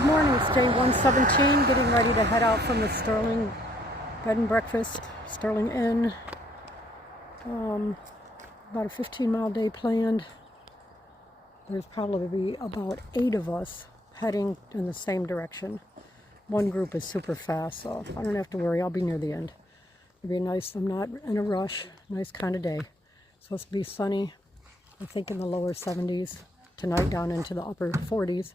Good morning, it's day 117, getting ready to head out from the Sterling Bed and Breakfast, Sterling Inn. About a 15-mile day planned. There's probably about 8 of us heading in the same direction. One group is super fast, so I don't have to worry, I'll be near the end. It'll be nice, I'm not in a rush, nice kind of day. It's supposed to be sunny, I think in the lower 70s, tonight down into the upper 40s.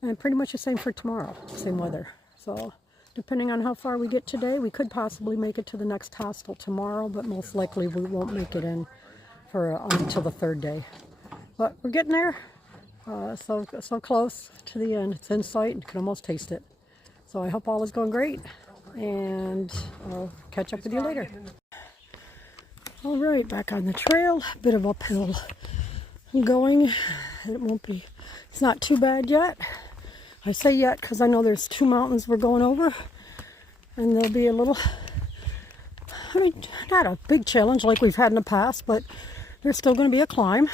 And pretty much the same for tomorrow, same weather. So depending on how far we get today, we could possibly make it to the next hostel tomorrow, but most likely we won't make it in for until the 3rd day. But we're getting there, so close to the end. It's in sight, you can almost taste it. So I hope all is going great, and I'll catch up with you later. All right, back on the trail, a bit of uphill going. It won't be, it's not too bad yet. I say yet because I know there's 2 mountains we're going over, and there'll be a little, I mean, not a big challenge like we've had in the past, but there's still going to be a climb.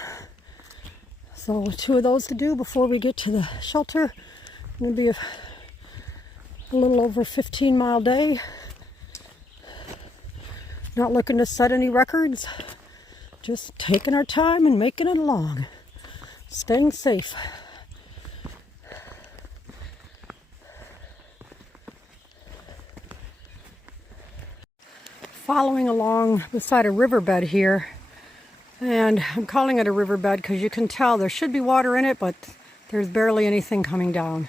So 2 of those to do before we get to the shelter. It'll be a little over 15-mile day. Not looking to set any records, just taking our time and making it along, staying safe. Following along beside a riverbed here, and I'm calling it a riverbed because you can tell there should be water in it, but there's barely anything coming down.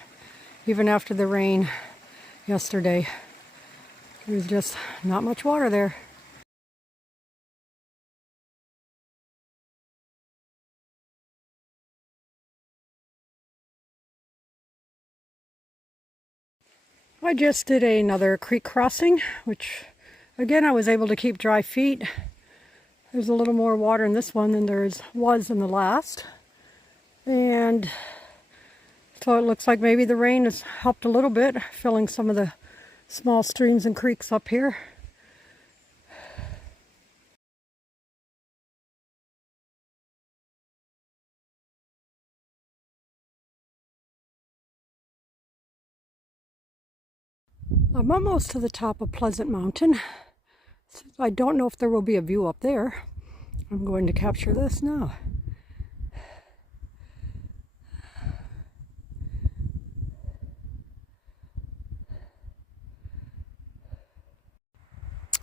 Even after the rain yesterday, there's just not much water there. I just did another creek crossing, which again I was able to keep dry feet. There's a little more water in this one than there was in the last. And so it looks like maybe the rain has helped a little bit, filling some of the small streams and creeks up here. I'm almost to the top of Pleasant Mountain. I don't know if there will be a view up there. I'm going to capture this now.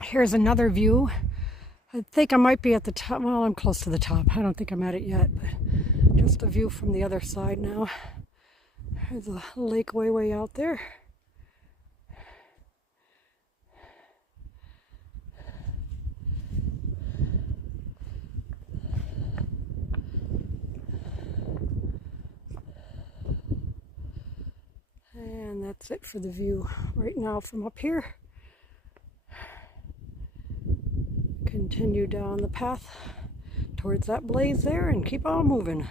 Here's another view. I think I might be at the top. Well, I'm close to the top. I don't think I'm at it yet, but just a view from the other side now. There's a lake way out there. And that's it for the view right now from up here. Continue down the path towards that blaze there and keep on moving.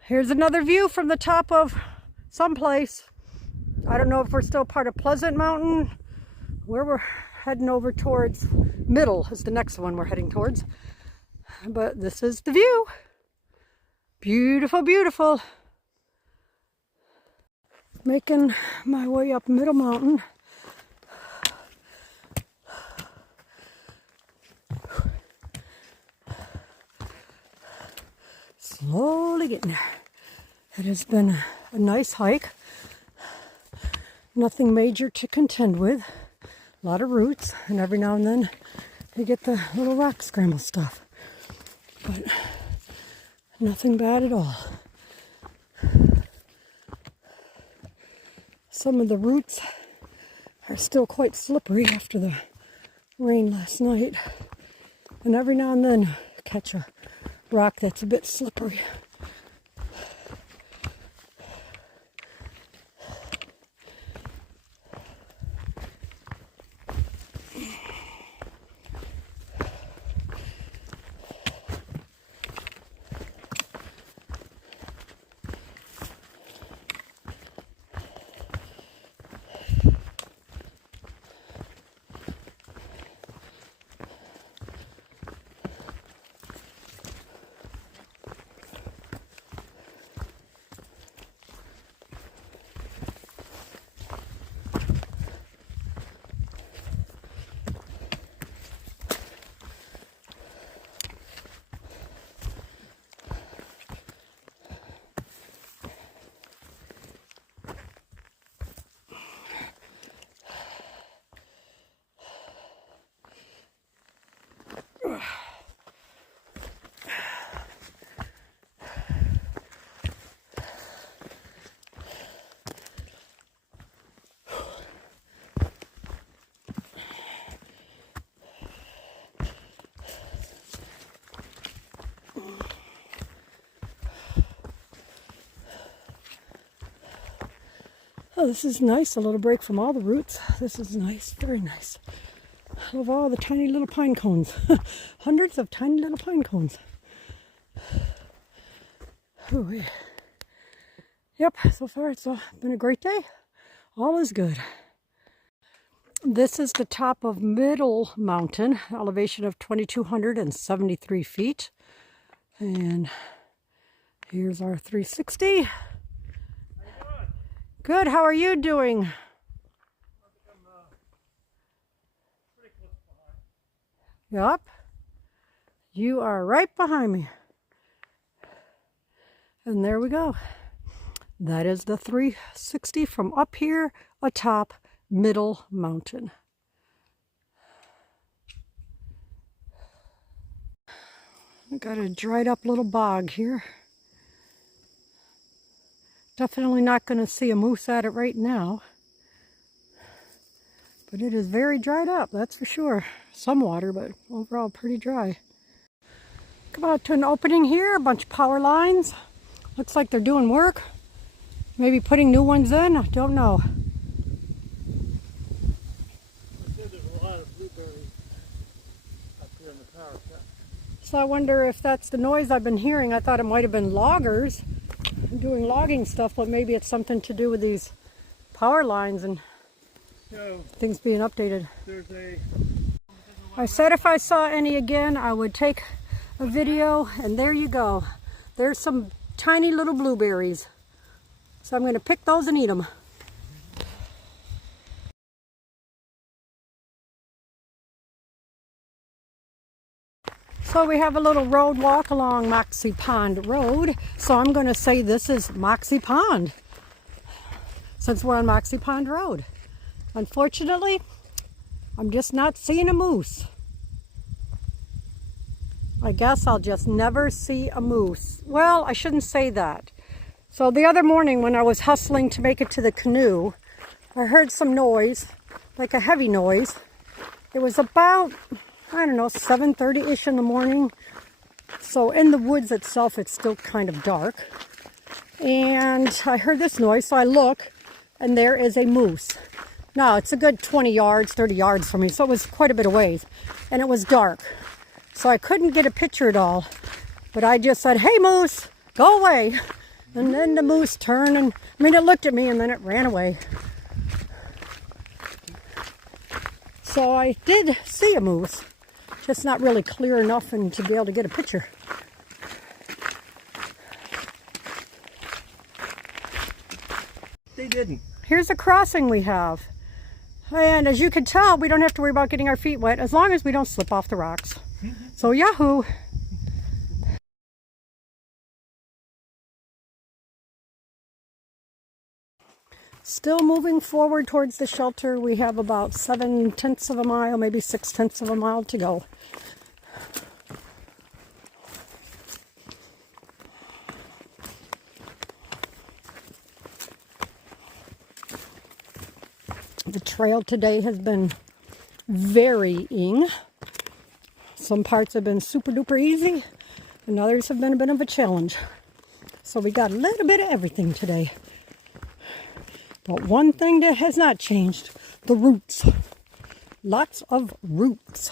Here's another view from the top of someplace. I don't know if we're still part of Pleasant Mountain, where we're heading over towards. Middle is the next one we're heading towards. But this is the view. Beautiful, beautiful. Making my way up Middle Mountain. Slowly getting there. It has been a nice hike. Nothing major to contend with. A lot of roots, and every now and then you get the little rock scramble stuff. But nothing bad at all. Some of the roots are still quite slippery after the rain last night. And every now and then catch a rock that's a bit slippery. Oh, this is nice, a little break from all the roots. This is nice, very nice. I love all the tiny little pine cones. Hundreds of tiny little pine cones. Ooh, yeah. Yep, so far it's been a great day. All is good. This is the top of Middle Mountain, elevation of 2,273 feet. And here's our 360. Good, how are you doing? Yep, you are right behind me. And there we go. That is the 360 from up here atop Middle Mountain. I got a dried up little bog here. Definitely not going to see a moose at it right now. But it is very dried up, that's for sure. Some water, but overall pretty dry. Come out to an opening here, a bunch of power lines. Looks like they're doing work. Maybe putting new ones in, I don't know. There's a lot of blueberries up here in the power cut. So I wonder if that's the noise I've been hearing. I thought it might have been loggers doing logging stuff, but maybe it's something to do with these power lines and things being updated. I said if I saw any again, I would take a video, and there you go. There's some tiny little blueberries. So I'm going to pick those and eat them. So we have a little road walk along Moxie Pond Road. So I'm going to say this is Moxie Pond, since we're on Moxie Pond Road. Unfortunately, I'm just not seeing a moose. I guess I'll just never see a moose. Well, I shouldn't say that. So the other morning when I was hustling to make it to the canoe, I heard some noise, like a heavy noise. It was about, I don't know, 7:30-ish in the morning. So in the woods itself, it's still kind of dark. And I heard this noise, so I look, and there is a moose. Now, it's a good 20 yards, 30 yards from me, so it was quite a bit of ways. And it was dark, so I couldn't get a picture at all. But I just said, "Hey, moose, go away." And then the moose turned, and it looked at me, and then it ran away. So I did see a moose, just not really clear enough and to be able to get a picture. They didn't. Here's a crossing we have. And as you can tell, we don't have to worry about getting our feet wet as long as we don't slip off the rocks. So yahoo! Still moving forward towards the shelter. We have about 7/10 of a mile, maybe 6/10 of a mile to go. The trail today has been varying. Some parts have been super duper easy, and others have been a bit of a challenge. So we got a little bit of everything today. But one thing that has not changed, the roots. Lots of roots.